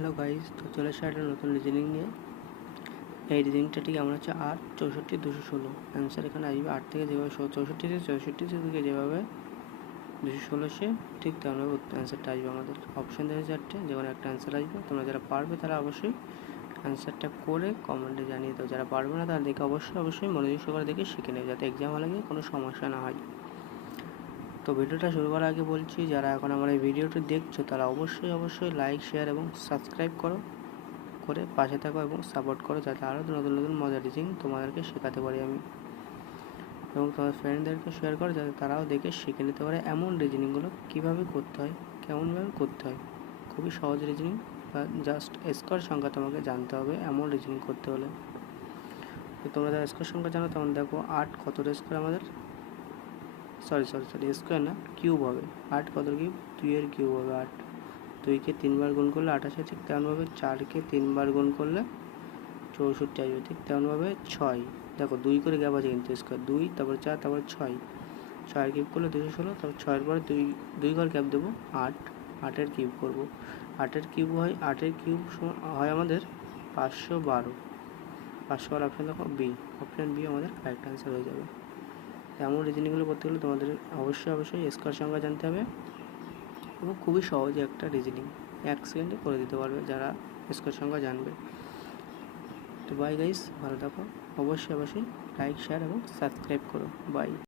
Hello guys, তো চলে এসে একটা নতুন রিজনিং নিয়ে। এই রিজনিংটা ঠিক এমন হচ্ছে 8, 64, 216। অ্যান্সার এখানে আসবে 8 থেকে যেভাবে 64 থেকে যেভাবে 216 সে ঠিক তেমনভাবে অ্যান্সারটা আসবে। আমাদের অপশান দেওয়া 4টে, যেখানে একটা অ্যান্সার আসবে। তোমরা যারা পারবে তারা অবশ্যই অ্যান্সারটা করে কমেন্টে জানিয়ে দাও। যারা পারবে না তারা দেখে অবশ্যই মনোযোগ সহকারে দেখে শিখে নেবে, যাতে এক্সাম হলে গিয়ে কোনো সমস্যা না হয়। তো ভিডিওটা শুরু করার আগে বলছি, যারা এখন আমার এই ভিডিওটি দেখছো তারা অবশ্যই লাইক, শেয়ার এবং সাবস্ক্রাইব করে পাশে থাকো এবং সাপোর্ট করো, যাতে আরও নতুন মজার রিজনিং তোমাদেরকে শেখাতে পারি আমি। এবং তোমার ফ্রেন্ডদেরকে শেয়ার করো, যাতে তারাও দেখে শিখে নিতে পারে এমন রিজনিংগুলো কীভাবে করতে হয়, কেমনভাবে করতে হয়। খুবই সহজ রিজনিং, বা জাস্ট স্কোয়ার সংখ্যা তোমাকে জানতে হবে এমন রিজনিং করতে হলে। তো তোমরা যারা স্কোয়ার সংখ্যা জানো, তখন দেখো 8 কতটা স্কোয়ার আমাদের, সরি স্কোয়ার না, কিউব হবে। 8 কত কিউব, 2 এর কিউব হবে 8। 2কে 3 বার গুণ করলে 28 আসে, ঠিক তেমনভাবে 4কে 3 বার গুণ করলে 64 আসবে, ঠিক তেমনভাবে 6। দেখো 2 করে গ্যাপ আছে কিন্তু, স্কোয়ার 2, তারপর 4, তারপর 6। 6 কিউব করলে 216, তারপর 6-এর পরে 2 ঘর গ্যাপ দেবো, 8। 8-এর কিউব করবো। 8-এর কিউব হয় আমাদের 512। 512 অপশান দেখো বি, অপশান বি আমাদের কারেক্ট অ্যান্সার হয়ে যাবে। এমন রিজনিংগুলো করতে গেলে তোমাদের অবশ্যই স্কোয়ার সংখ্যা জানতে হবে, এবং খুবই সহজে একটা রিজনিং 1 সেকেন্ডে করে দিতে পারবে যারা স্কোয়ার সংখ্যা জানবে। তো বাই গাইস, ভালো থাকো। অবশ্যই লাইক, শেয়ার এবং সাবস্ক্রাইব করো। বাই।